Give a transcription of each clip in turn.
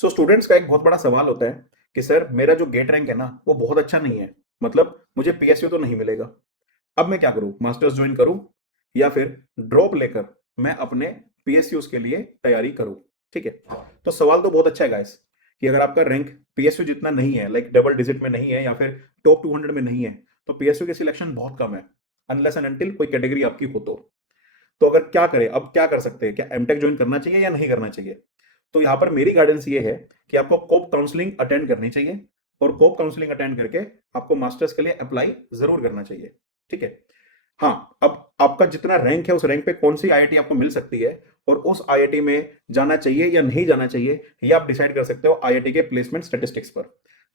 So students का एक बहुत बड़ा सवाल होता है कि सर मेरा जो गेट रैंक है ना वो बहुत अच्छा नहीं है, मतलब मुझे पीएसयू तो नहीं मिलेगा। अब मैं क्या करूं, मास्टर्स ज्वाइन करूं या फिर ड्रॉप लेकर मैं अपने पीएसयूज के लिए तैयारी करूं। ठीक है, तो सवाल तो बहुत अच्छा है गाइस कि अगर आपका रैंक पीएसयू जितना नहीं है, लाइक डबल डिजिट में नहीं है या फिर टॉप 200 में नहीं है, तो पीएसयू की सिलेक्शन बहुत कम है, अनलेस एंड अनटिल कोई कैटेगरी आपकी हो तो अगर क्या करें, अब क्या कर सकते हैं, क्या एमटेक ज्वाइन करना चाहिए या नहीं करना चाहिए। तो यहाँ पर मेरी गाइडेंस ये है कि आपको कोप काउंसलिंग अटेंड करनी चाहिए और कोप काउंसलिंग अटेंड करके आपको मास्टर्स के लिए अप्लाई जरूर करना चाहिए। ठीक है, हाँ, अब आपका जितना रैंक है उस रैंक पे कौन सी आईआईटी आपको मिल सकती है और उस आईआईटी में जाना चाहिए या नहीं जाना चाहिए, ये आप डिसाइड कर सकते हो आईआईटी के प्लेसमेंट स्टेटिस्टिक्स पर।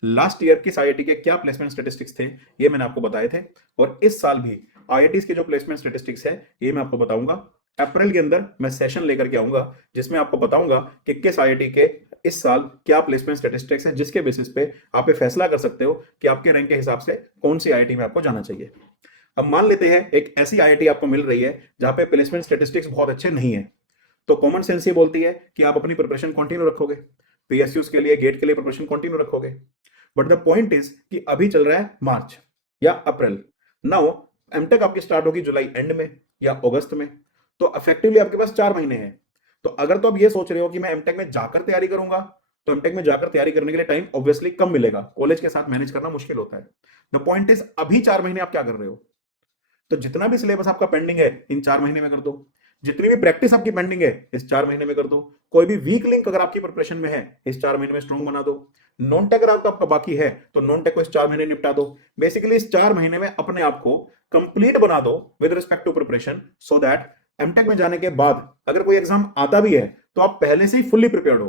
लास्ट ईयर किस आईआईटी के क्या प्लेसमेंट स्टेटिस्टिक्स थे ये मैंने आपको बताए थे, और इस साल भी आईआईटी के जो प्लेसमेंट स्टेटिस्टिक्स है ये मैं आपको बताऊंगा। अप्रैल के अंदर मैं सेशन लेकर के आऊंगा जिसमें आपको बताऊंगा कि किस आईआईटी के इस साल क्या प्लेसमेंट स्टेटिस्टिक्स है, जिसके बेसिस पे आप ये फैसला कर सकते हो कि आपके रैंक के हिसाब से कौन सी आईआईटी में आपको जाना चाहिए। अब मान लेते हैं एक ऐसी आईआईटी आपको मिल रही है जहां पे प्लेसमेंट स्टेटिस्टिक्स बहुत अच्छे नहीं है, तो कॉमन सेंस ये बोलती है कि आप अपनी प्रिपरेशन कंटिन्यू रखोगे, पीएसयूज के लिए, गेट के लिए प्रिपरेशन कंटिन्यू रखोगे। बट द पॉइंट इज कि अभी चल रहा है मार्च या अप्रैल, नाउ एमटेक आपकी स्टार्ट होगी जुलाई एंड में या अगस्त में, तो इफेक्टिवली आपके पास 4 महीने हैं। तो अगर तो आप ये सोच रहे हो कि मैं एमटेक में जाकर तैयारी करूंगा, तो एमटेक में जाकर तैयारी करने के लिए टाइम ऑब्वियसली कम मिलेगा, कॉलेज के साथ मैनेज करना मुश्किल होता है। द पॉइंट इज अभी 4 महीने आप क्या कर रहे हो, तो जितना भी सिलेबस आपका पेंडिंग है इन 4 महीने में कर दो, जितनी भी प्रैक्टिस आपकी पेंडिंग है इस 4 महीने में कर दो, कोई भी वीक लिंक अगर आपकी प्रिपरेशन में है इस 4 महीने में स्ट्रॉन्ग बना दो, नॉन टेक अगर आपका बाकी है तो नॉन टेक को इस 4 महीने निपटा दो। बेसिकली इस 4 महीने में अपने आप को कंप्लीट बना दो with respect to preparation, so that MTech में जाने के बाद अगर कोई एग्जाम आता भी है तो आप पहले से ही फुल्ली प्रिपेयर्ड हो।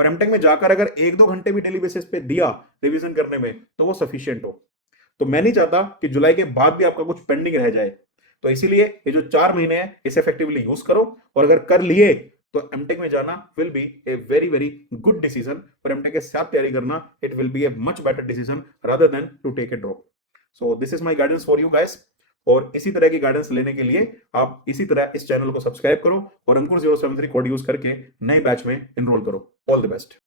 और एमटेक में जाकर अगर 1-2 घंटे भी डेली बेसिस पे दिया रिवीजन करने में तो वो सफिशियंट हो। तो मैं नहीं चाहता कि जुलाई के बाद भी आपका कुछ पेंडिंग रह जाए, तो इसीलिए ये जो 4 महीने हैं इसे इफेक्टिवली यूज करो, और अगर कर लिए तो एमटेक में जाना will be a very very good decision, और एमटेक के साथ तैयारी करना it will be a much better decision rather than to take a drop. So this is my guidance for you guys, और इसी तरह की गाइडेंस लेने के लिए आप इसी तरह इस चैनल को सब्सक्राइब करो और अंकुर 073 कोड यूज करके नए बैच में एनरोल करो। All the best.